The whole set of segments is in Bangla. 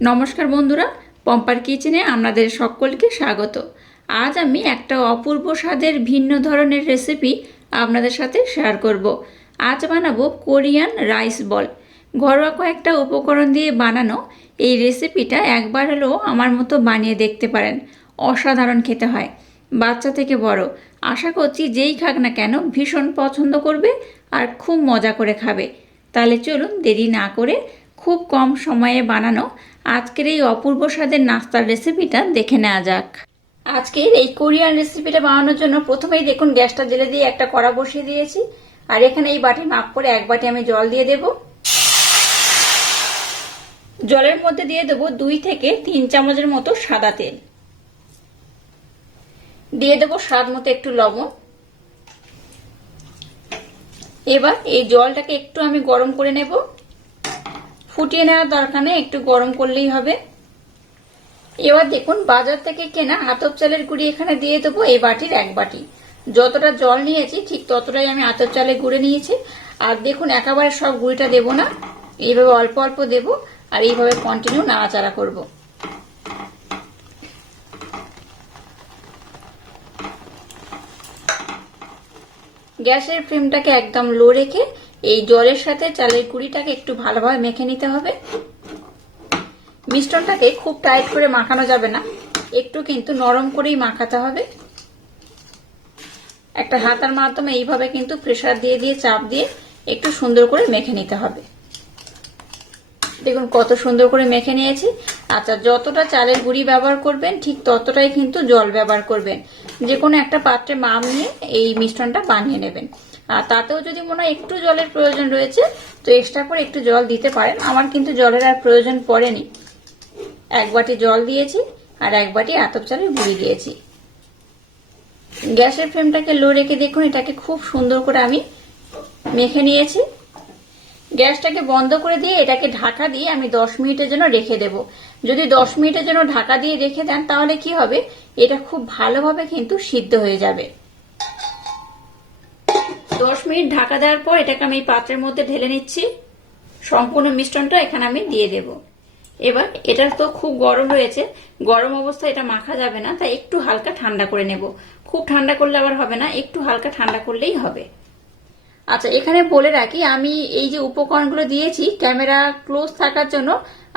নমস্কার বন্ধুরা, পম্পার কিচেনে আপনাদের সকলকে স্বাগত। আজ আমি একটা অপূর্ব স্বাদের ভিন্ন ধরনের রেসিপি আপনাদের সাথে শেয়ার করব। আজ বানাবো কোরিয়ান রাইস বল। ঘরোয়া কয়েকটা উপকরণ দিয়ে বানানো এই রেসিপিটা একবার হলেও আমার মতো বানিয়ে দেখতে পারেন। অসাধারণ খেতে হয়। বাচ্চা থেকে বড়। আশা করছি যেই খাক না কেন ভীষণ পছন্দ করবে আর খুব মজা করে খাবে। তাহলে চলুন দেরি না করে খুব কম সময়ে বানানো আজকের এই অপূর্ব স্বাদের নাস্তার রেসিপিটা দেখে নেওয়া যাক। আজকের এই কোরিয়ান রেসিপিটা বানানোর জন্য প্রথমেই দেখুন গ্যাসটা জেলে দিয়ে একটা কড়া বসিয়ে দিয়েছি। আর এখানে এই বাটি মাপ করে এক বাটি আমি জল দিয়ে দেব। জলের মধ্যে দিয়ে দেবো দুই থেকে তিন চামচের মতো সাদা তেল। দিয়ে দেবো স্বাদ মতো একটু লবণ। এবার এই জলটাকে একটু আমি গরম করে নেব। ফুটিয়ে নেওয়ার দরকার নেই, একটু গরম করলেই হবে। এবার দেখুন, বাজার থেকে কেনা আতপ চালের গুঁড়ি এখানে দিয়ে দেবো, এই বাটির এক বাটি। যতটা জল নিয়েছি, ঠিক ততটাই আমি আতপ চালের গুঁড়ে নিয়েছি। আর দেখুন, একেবারে সব গুঁড়িটা দেবো না, এইভাবে অল্প অল্প দেব, আর এইভাবে কন্টিনিউ নাড়াচাড়া করব। গ্যাসের ফ্লেমটাকে একদম লো রেখে এই জলের সাথে চালের গুঁড়িটাকে একটু ভালোভাবে মেখে নিতে হবে। মিশ্রণটাকে খুব টাইট করে মাখানো যাবে না। একটু কিন্তু নরম করেই মাখাতে হবে। একটা হাতার মাধ্যমে এইভাবে কিন্তু প্রেশার দিয়ে দিয়ে, চাপ দিয়ে একটু সুন্দর করে মেখে নিতে হবে। দেখুন কত সুন্দর করে মেখে নিয়েছি। আচ্ছা যতটা চালের গুঁড়ি ব্যবহার করবেন, ঠিক ততটাই কিন্তু জল ব্যবহার করবেন। যে কোনো একটা পাত্রে মাম নিয়ে এই মিশ্রণটা বানিয়ে নেবেন। তাতেও যদি মনে হয় একটু জলের প্রয়োজন রয়েছে, তো এক্সট্রা করে একটু জল দিতে পারেন। আমার কিন্তু জলের আর প্রয়োজন পড়েনি। এক বাটি জল দিয়েছি আর এক বাটি আতপ চালের গুঁড়ি দিয়েছি। গ্যাসের ফ্লেমটাকে লো রেখে দেখুন, এটাকে খুব সুন্দর করে আমি মেখে নিয়েছি। গ্যাসটাকে বন্ধ করে দিয়ে এটাকে ঢাকা দিয়ে আমি দশ মিনিটের জন্য রেখে দেব। যদি দশ মিনিটের জন্য ঢাকা দিয়ে রেখে দেন, তাহলে কি হবে? এটা খুব ভালোভাবে কিন্তু সিদ্ধ হয়ে যাবে। দশ মিনিট ঢাকা দেওয়ার পর এটাকে আমি পাত্রের মধ্যে ঢেলে নিচ্ছি। সম্পূর্ণ মিশ্রণটা এখানে আমি দিয়ে দেব। এবার এটা তো খুব গরম রয়েছে গরম অবস্থায় এটা মাখা যাবে না, তাই একটু হালকা ঠান্ডা করে নেব। খুব ঠান্ডা করলে আবার হবে না, একটু হালকা ঠান্ডা করলেই হবে। আচ্ছা এখানে বলে রাখি, আমি এই যে উপকরণগুলো দিয়েছি, ক্যামেরা ক্লোজ থাকার জন্য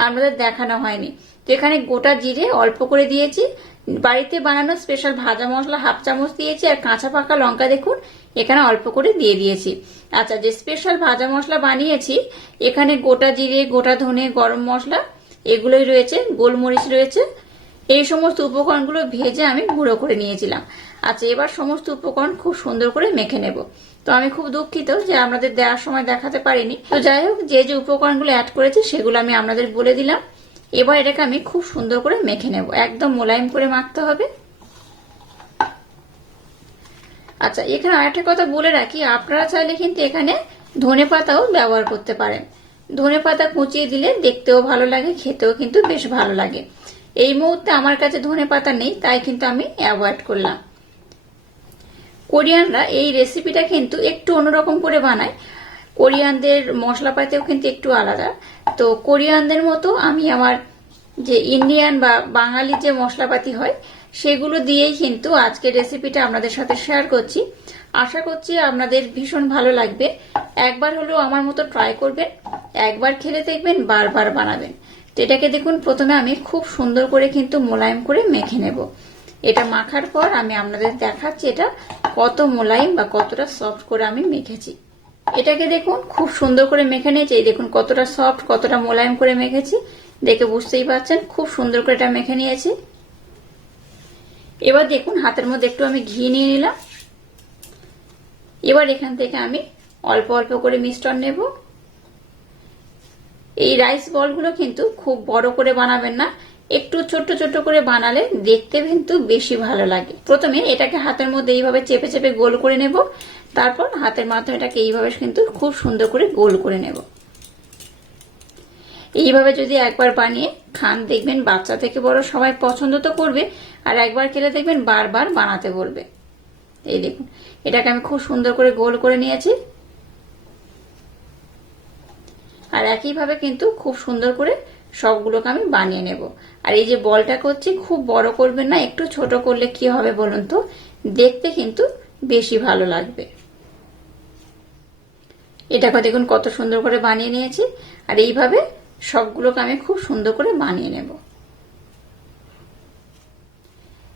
আমাদের দেখানো হয়নি। তো এখানে গোটা জিরে অল্প করে দিয়েছি। বাড়িতে বানানো স্পেশাল ভাজা মশলা হাফ চামচ দিয়েছি, আর কাঁচা পাকা লঙ্কা দেখুন এখানে অল্প করে দিয়ে দিয়েছি। আচ্ছা যে স্পেশাল ভাজা মশলা বানিয়েছি, এখানে গোটা জিরে, গোটা ধনে, গরম মশলা, এগুলোই রয়েছে, গোলমরিচ রয়েছে। এই সমস্ত উপকরণগুলো ভেজে আমি গুঁড়ো করে নিয়েছিলাম। আচ্ছা এবার সমস্ত উপকরণ খুব সুন্দর করে মেখে নেব। তো আমি খুব দুঃখিত যে আপনাদের দেওয়ার সময় দেখাতে পারিনি। তো যাই হোক, যে যে উপকরণগুলো অ্যাড করেছি, সেগুলো আমি আপনাদের বলে দিলাম। এবার এটাকে আমি খুব সুন্দর করে মেখে নেব। একদম মোলায়েম করে মাখতে হবে। আচ্ছা এখানে আরেকটা কথা বলে রাখি, আপনারা চাইলে কিন্তু এখানে ধনে পাতাও ব্যবহার করতে পারেন। ধনে পাতা কুচিয়ে দিলে দেখতেও ভালো লাগে, খেতেও কিন্তু বেশ ভালো লাগে। এই মুহূর্তে আমার কাছে ধনে পাতা নেই, তাই কিন্তু আমি অ্যাভয়েড করলাম। কোরিয়ানরা এই রেসিপিটা কিন্তু একটু অন্যরকম করে বানায়। কোরিয়ানদের মশলাপাতিও কিন্তু একটু আলাদা। তো কোরিয়ানদের মতো আমি আমার যে ইন্ডিয়ান বা বাঙালি যে মশলাপাতি হয় সেগুলো দিয়েই কিন্তু আজকের রেসিপিটা আপনাদের সাথে শেয়ার করছি। আশা করছি আপনাদের ভীষণ ভালো লাগবে। একবার হলেও আমার মতো ট্রাই করবেন, একবার খেলে দেখবেন, বারবার বানাবেন। তো এটাকে দেখুন, প্রথমে আমি খুব সুন্দর করে কিন্তু মোলায়েম করে মেখে নেব। এটা মাখার পর আমি আপনাদের দেখাচ্ছি এটা কত মোলায়েম বা কতটা সফট করে আমি মেখেছি। এটাকে দেখুন, খুব সুন্দর করে মেখে নিয়েছি। এই দেখুন, কতটা সফট কতটা মোলায়েম করে মেখেছি। দেখে বুঝতেই পারছেন, খুব সুন্দর করে এটা মেখে নিয়েছি। এবার দেখুন, হাতের মধ্যে একটু আমি ঘি নিয়ে নিলাম। এবার এখান থেকে আমি অল্প অল্প করে মিশ্রণ নেব। এই রাইস বলগুলো কিন্তু খুব বড় করে বানাবেন না, একটু ছোট্ট ছোট্ট করে বানালে দেখতে কিন্তু বেশি ভালো লাগে। প্রথমে এটাকে হাতের মধ্যে এইভাবে চেপে চেপে গোল করে নেব, তারপর হাতের মাধ্যমে এটাকে এইভাবে কিন্তু খুব সুন্দর করে গোল করে নেব। এইভাবে যদি একবার বানিয়ে খান, দেখবেন বাচ্চা থেকে বড় সবাই পছন্দ তো করবে আর একবার খেলে দেখবেন বারবার বানাতে বলবে। এই দেখুন, এটাকে আমি খুব সুন্দর করে গোল করে নিয়েছি। আর একইভাবে কিন্তু খুব সুন্দর করে সবগুলোকে আমি বানিয়ে নেব। আর এই যে বলটা করছি, খুব বড় করবেন না, একটু ছোট করলে কি হবে বলুন তো? দেখতে কিন্তু বেশি ভালো লাগবে। এটাকে দেখুন কত সুন্দর করে বানিয়ে নিয়েছি। আর এইভাবে সবগুলোকে আমি খুব সুন্দর করে বানিয়ে নেব।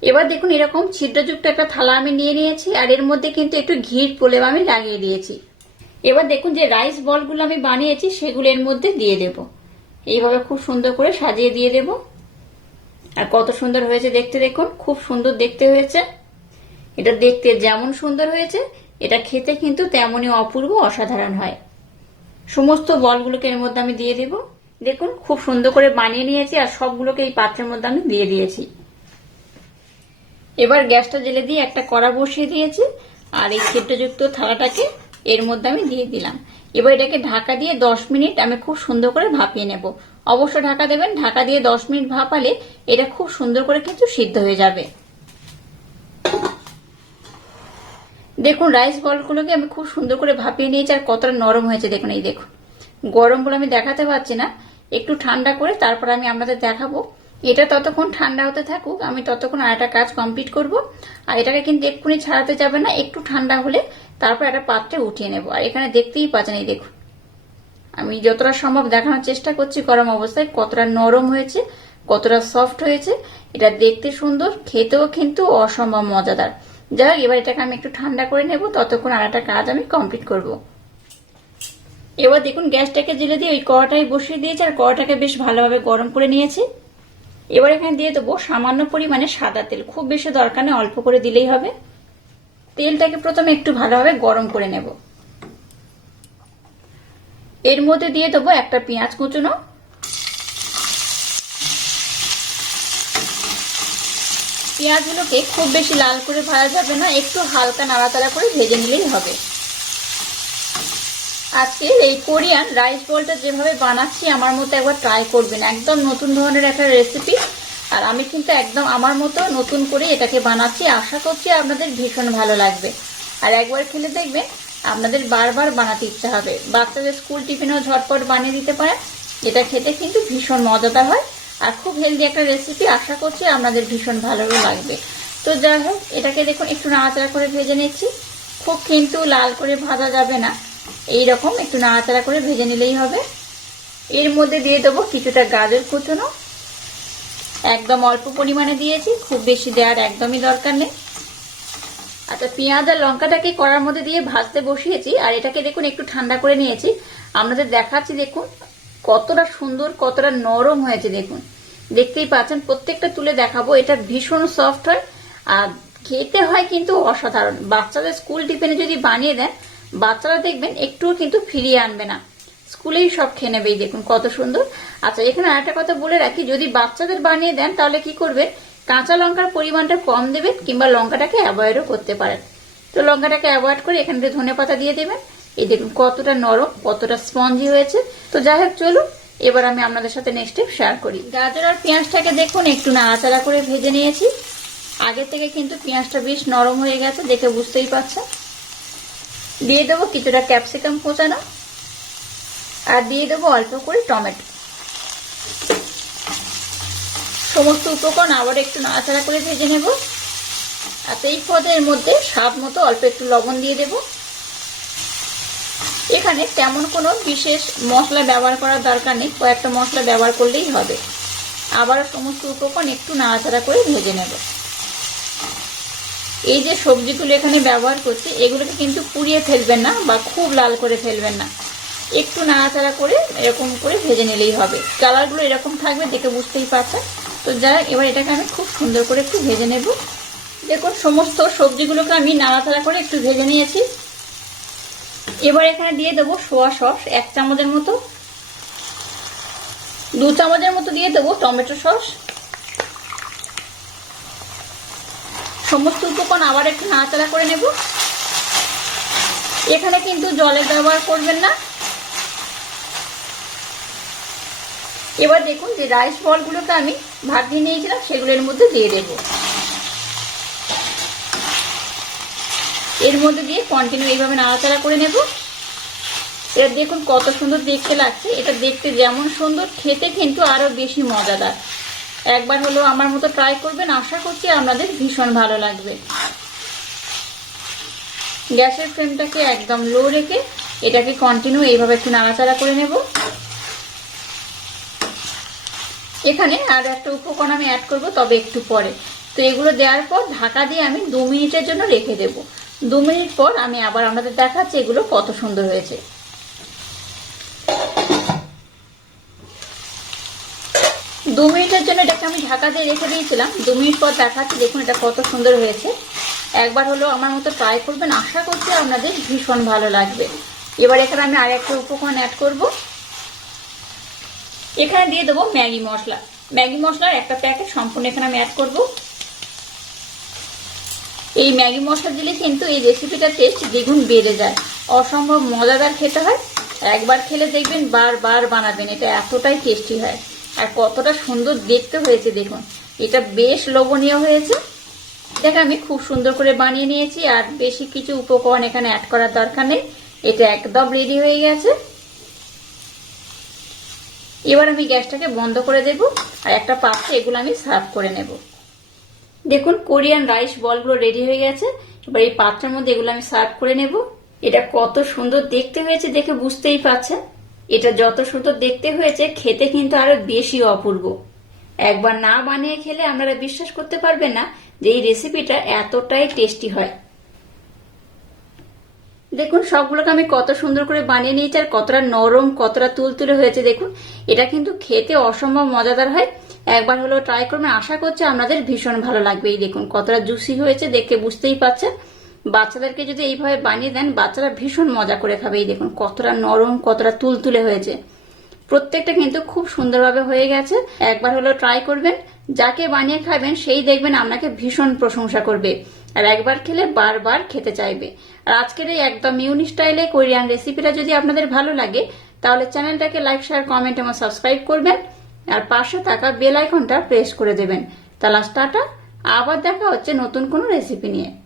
এবার দেখুন এরকম ছিদ্রযুক্ত একটা থালা আমি নিয়ে নিয়েছি, আর এর মধ্যে কিন্তু একটু ঘির প্রলেপ আমি লাগিয়ে দিয়েছি। এবার দেখুন যে রাইস বলগুলো আমি বানিয়েছি, সেগুলো এর মধ্যে দিয়ে দেব। এইভাবে খুব সুন্দর করে সাজিয়ে দিয়ে দেব। আর কত সুন্দর হয়েছে দেখতে দেখুন, খুব সুন্দর দেখতে হয়েছে। এটা দেখতে যেমন সুন্দর হয়েছে, এটা খেতে কিন্তু তেমনই অপূর্ব অসাধারণ হয়। সমস্ত বলগুলোকে এর মধ্যে আমি দিয়ে দেব। দেখুন, খুব সুন্দর করে বানিয়ে নিয়েছি, আর সবগুলোকে এই পাত্রের মধ্যে আমি দিয়ে দিয়েছি। এবার গ্যাসটা জেলে দিয়ে একটা কড়া বসিয়ে দিয়েছি, আর এই ছিদ্রযুক্ত থালাটাকে এর মধ্যে আমি দিয়ে দিলাম। এবার এটাকে ঢাকা দিয়ে দশ মিনিট আমি খুব সুন্দর করে ভাপিয়ে নেব। অবশ্য ঢাকা দেবেন, ঢাকা দিয়ে দশ মিনিট ভাপালে এটা খুব সুন্দর করে কিন্তু সিদ্ধ হয়ে যাবে। দেখুন, রাইস বলগুলোকে আমি খুব সুন্দর করে ভাপিয়ে নিয়েছি, আর কতটা নরম হয়েছে, দেখুন এই, দেখুন। গরম বলে আমি দেখাতে পারছি না, একটু ঠান্ডা করে তারপর আমি আপনাদের দেখাবো এটা ততক্ষণ ঠান্ডা হতে থাকুক, আমি ততক্ষণ আর একটা কাজ কমপ্লিট করব। আর এটাকে কিন্তু এক্ষুনি ছাড়াতে যাবে না, একটু ঠান্ডা হলে তারপর একটা পাত্রে উঠিয়ে নেব। আর এখানে দেখতেই পাচ্ছেন, এই দেখুন। আমি যতটা সম্ভব দেখানোর চেষ্টা করছি গরম অবস্থায়, কতটা নরম হয়েছে, কতটা সফট হয়েছে। এটা দেখতে সুন্দর, খেতেও কিন্তু অসম্ভব মজাদার। যাই হোক, এবার এটাকে আমি একটু ঠান্ডা করে নেব, ততক্ষণ আর একটা কাজ আমি কমপ্লিট করব। এবার দেখুন, গ্যাসটাকে জেলে দিয়ে ওই কড়াটাই বসিয়ে দিয়েছি, আর কড়াটাকে বেশ ভালোভাবে গরম করে নিয়েছি। এবার এখানে দিয়ে দেবো সামান্য পরিমাণে সাদা তেল। খুব বেশি দরকার নেই, অল্প করে দিলেই হবে। তেলটাকে প্রথমে একটু ভালোভাবে গরম করে নেব। এর মধ্যে দিয়ে দেবো একটা পেঁয়াজ কুচুনো। পেঁয়াজগুলোকে খুব বেশি লাল করে ভাজা যাবে না, একটু হালকা নাড়াতাড়া করে ভেজে নিলেই হবে। আজকে এই কোরিয়ান রাইস বলটা যেভাবে বানাচ্ছি, আমার মতো একবার ট্রাই করবেন। একদম নতুন ধরনের একটা রেসিপি আর আমি কিন্তু একদম আমার মতো নতুন করে এটাকে বানাচ্ছি। আশা করছি আপনাদের ভীষণ ভালো লাগবে। আর একবার খেলে দেখবেন, আপনাদের বারবার বানাতে ইচ্ছা হবে। বাচ্চাদের স্কুল টিফিনেও ঝটপট বানিয়ে দিতে পারেন। এটা খেতে কিন্তু ভীষণ মজাদার হয়। আর খুব হেলদি একটা রেসিপি আশা করছি আপনাদের ভীষণ ভালো লাগবে। তো যাই হোক, এটাকে দেখুন, একটু নাড়াচাড়া করে ভেজে নিচ্ছি। খুব কিন্তু লাল করে ভাজা যাবে না। এই রকম একটু নাড়াচাড়া করে ভেজে নিলেই হবে। এর মধ্যে দিয়ে দেবো কিছুটা গাজর কুচনো। একদম অল্প পরিমাণে দিয়েছি, খুব বেশি দেওয়ার একদমই দরকার নেই। আচ্ছা পেঁয়াজ আর লঙ্কাটাকে কড়ার মধ্যে দিয়ে ভাজতে বসিয়েছি, আর এটাকে দেখুন একটু ঠান্ডা করে নিয়েছি। আপনাদের দেখাচ্ছি, দেখুন, কতটা সুন্দর, কতটা নরম হয়েছে, দেখুন। দেখতেই পাচ্ছেন, প্রত্যেকটা তুলে দেখাবো, এটা ভীষণ সফট হয়। আর খেতে হয় কিন্তু অসাধারণ। বাচ্চাদের স্কুল টিফিনে যদি বানিয়ে দেন বাচ্চারা দেখবেন একটুও কিন্তু ফিরিয়ে আনবে না। স্কুলেই সব খেয়ে নেবে, এই দেখুন কত সুন্দর। আচ্ছা এখানে আরেকটা কথা বলে রাখি, যদি বাচ্চাদের বানিয়ে দেন, তাহলে কি করবেন? কাঁচা লঙ্কার পরিমাণটা কম দেবেন কিংবা লঙ্কাটাকে অ্যাভয়েডও করতে পারেন। তো লঙ্কাটাকে অ্যাভয়েড করে এখানে ধনে পাতা দিয়ে দেবেন। এই দেখুন কতটা নরম, কতটা স্পঞ্জি হয়েছে। তো যাই হোক, চলুন, এবার আমি আপনাদের সাথে নেক্সট স্টেপ শেয়ার করি। গাজর আর পেঁয়াজটাকে দেখুন, একটু না নাড়াচাড়া করে ভেজে নিয়েছি। আগে থেকে কিন্তু পেঁয়াজটা বেশ নরম হয়ে গেছে, দেখে বুঝতেই পারছেন। দিয়ে দেবো কিছুটা ক্যাপসিকাম কোচানো, আর দিয়ে দেবো অল্প করে টমেটো। সমস্ত উপকরণ আবার একটু নাড়াচাড়া করে ভেজে নেব। আর এই পদের মধ্যে স্বাদ মতো অল্প একটু লবণ দিয়ে দেব। এখানে তেমন কোনো বিশেষ মশলা ব্যবহার করার দরকার নেই, কয়েকটা মশলা ব্যবহার করলেই হবে। আবার সমস্ত উপকরণ একটু নাড়াচাড়া করে ভেজে নেব। এই যে সবজিগুলো এখানে ব্যবহার করছি, এগুলোকে কিন্তু পুড়িয়ে ফেলবেন না বা খুব লাল করে ফেলবেন না। একটু নাড়াচাড়া করে এরকম করে ভেজে নিলেই হবে। কালারগুলো এরকম থাকবে দেখে বুঝতেই পারছেন। তো যাই এবার এটাকে আমি খুব সুন্দর করে একটু ভেজে নেব। দেখুন, সমস্ত সবজিগুলোকে আমি নাড়াচাড়া করে একটু ভেজে নিয়েছি। এবার এখানে দিয়ে দেবো সোয়া সস এক চামচের মতো। দু চামচের মতো দিয়ে দেবো টমেটো সস। সমস্ত উপকরণ আবার একটু নাড়াচাড়া করে নেব। এখানে কিন্তু জলের ব্যবহার করবেন না। এবার দেখুন যে রাইস বলগুলোকে আমি ভাত দিয়ে নিয়েছিলাম, সেগুলোর মধ্যে দিয়ে দেব। এর মধ্যে দিয়ে কন্টিনিউ এইভাবে নাড়াচাড়া করে নেব। এটা দেখুন কত সুন্দর দেখতে লাগছে। এটা দেখতে যেমন সুন্দর, খেতে কিন্তু আরও বেশি মজাদার। একবার হলো আমার মতো ট্রাই করবেন, আশা করছি আপনাদের ভীষণ ভালো লাগবে। গ্যাসের ফ্লেমটাকে একদম লো রেখে এটাকে কন্টিনিউ এইভাবে একটু নাড়াচাড়া করে নেব। এখানে আর একটা উপকরণ আমি অ্যাড করব, তবে একটু পরে। তো এগুলো দেওয়ার পর ঢাকা দিয়ে আমি দু মিনিটের জন্য রেখে দেব। দু মিনিট পর আমি আবার আপনাদের দেখাচ্ছি এগুলো কত সুন্দর হয়েছে। দু মিনিটের জন্য এটাকে আমি ঢাকা দিয়ে রেখে দিয়েছিলাম। দু মিনিট পর দেখাচ্ছি, দেখুন এটা কত সুন্দর হয়েছে। একবার হলো আমার মতো ট্রাই করবেন, আশা করছি আপনাদের ভীষণ ভালো লাগবে। এবার এখানে আমি আর একটা উপকরণ অ্যাড করব। এখানে দিয়ে দেবো ম্যাগি মশলা। ম্যাগি মশলার একটা প্যাকেট সম্পূর্ণ এখানে আমি অ্যাড করব। এই ম্যাগি মশলা দিলে কিন্তু এই রেসিপিটার টেস্ট দ্বিগুণ বেড়ে যায়। অসম্ভব মজাদার খেতে হয়। একবার খেলে দেখবেন বারবার বানাবেন, এটা এতটাই টেস্টি হয়। আর কতটা সুন্দর দেখতে হয়েছে, দেখুন। এটা বেশ লোভনীয় হয়েছে। দেখে আমি খুব সুন্দর করে বানিয়ে নিয়েছি, আর বেশি কিছু উপকরণ এখানে অ্যাড করার দরকার নেই। এটা একদম রেডি হয়ে গেছে। এবার আমি গ্যাসটাকে বন্ধ করে দেব, আর একটা পাত্রে এগুলো আমি সার্ভ করে নেব। দেখুন, কোরিয়ান রাইস বলগুলো রেডি হয়ে গেছে। এবার এই পাত্রের মধ্যে এগুলো আমি সার্ভ করে নেব। এটা কত সুন্দর দেখতে হয়েছে, দেখে বুঝতেই পারছেন। এটা যত সুন্দর দেখতে হয়েছে, খেতে কিন্তু আরও বেশি অপূর্ব। একবার না বানিয়ে খেলে আপনারা বিশ্বাস করতে পারবেন না যে এই রেসিপিটা এতটাই টেস্টি হয়। দেখুন, সবগুলোকে আমি কত সুন্দর করে বানিয়ে নিয়েছি আর কতটা নরম, কতটা তুলতুলে হয়েছে। দেখুন, এটা কিন্তু খেতে অসম্ভব মজাদার হয়। একবার হলেও ট্রাই করবেন। আশা করছি আপনাদের ভীষণ ভালো লাগবে। এই দেখুন, কতটা জুসি হয়েছে দেখে বুঝতেই পারছেন। বাচ্চাদেরকে যদি এইভাবে বানিয়ে দেন, বাচ্চারা ভীষণ মজা করে খাবে। এই দেখুন, কতটা নরম, কতটা তুলতুলে হয়েছে। প্রত্যেকটা কিন্তু খুব সুন্দরভাবে হয়ে গেছে। একবার হলো ট্রাই করবেন। যাকে বানিয়ে খাবেন, সেই দেখবেন আপনাকে ভীষণ প্রশংসা করবে। আর একবার খেলে বারবার খেতে চাইবে। আর আজকের এই একদম ইউনি স্টাইলে কোরিয়ান রেসিপিটা যদি আপনাদের ভালো লাগে, তাহলে চ্যানেলটাকে লাইক শেয়ার কমেন্ট এবং সাবস্ক্রাইব করবেন। আর পাশে থাকা বেল আইকনটা প্রেস করে দেবেন। তাহলে টাটা। আবার দেখা হচ্ছে নতুন কোনো রেসিপি নিয়ে।